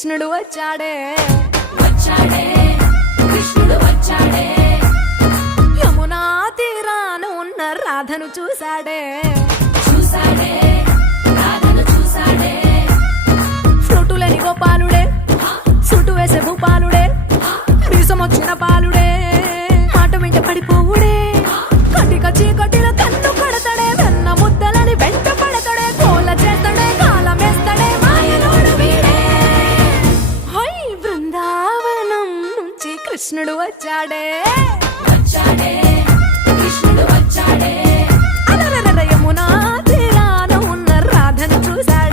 కృష్ణుడు వచ్చాడే వచ్చాడే కృష్ణుడు వచ్చాడే యమునా తీరాన ఉన్న రాధను చూశాడే చూసాడే రాధను చూసాడే ఫ్లూటులేని గోపాలుడే సుటు వేసే భూపాలుడే మీసమొచ్చిన పాలుడే మాట వెంట పడిపోవుడే కటిక చీకటిలో కన్ను కడతాడే వెన్న ముద్దలని వెంట పడతాడే కోల చేస్తాడే కాలమేస్తాడే మాయలోడు వీడే హై బృందావనం నుంచి కృష్ణుడు వచ్చాడే